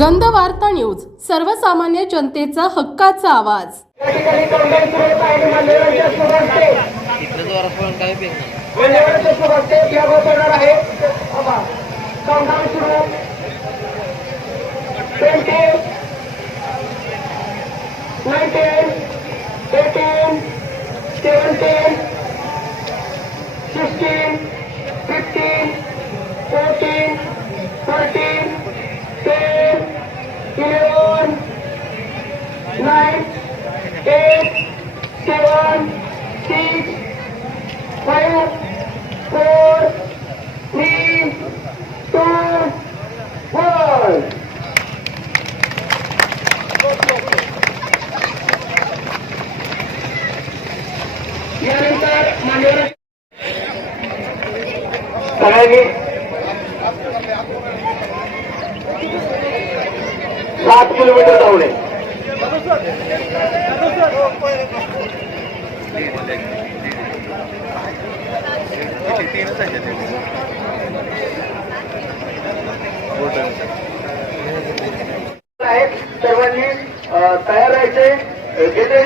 गंधवार्ता news सर्वसामान्य जनतेचा हक्काचा आवाज. Nine, eight, seven, six, five, four, three, two, one. यानंतर मान्यवर सगळ्यांनी सात किलोमीटर धावणे सर्वांनी तयार राहायचे.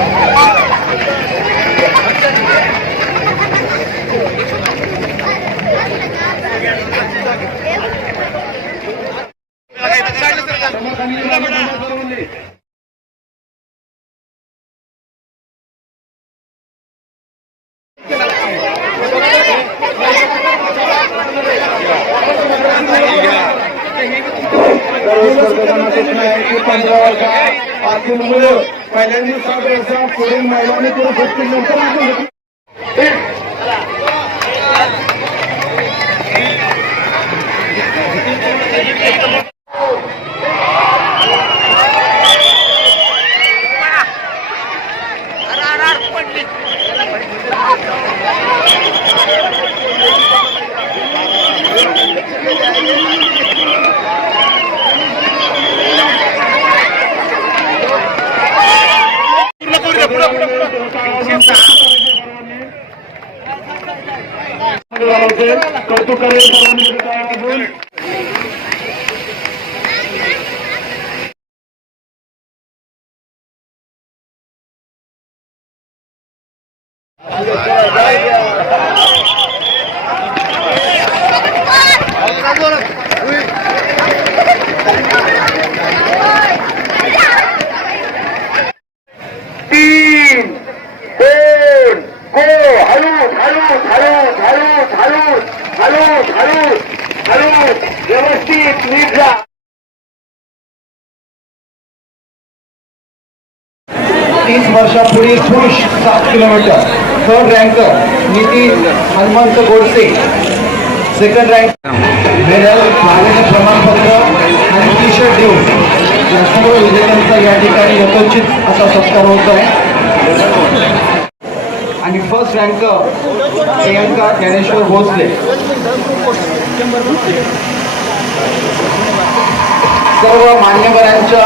ಸಂವಿಧಾನ वर्षा मुलं पहिल्यांदा सात वर्षा पुढील महिलांनी करू शकतील नंतर কত কারণে Hallelujah. वर्षापूर्वी पुरुष सात kilometre. Third ranker Nitin Hanumant Godse. Second rank medal मागणी प्रमाणपत्र आणि टी शर्ट देऊन. या सर्व विजेत्यांचा या ठिकाणी यथोचित असा सत्कार होत आहे आणि फर्स्ट रँकर प्रियंका ज्ञानेश्वर भोसले. सर्व मान्यवरांच्या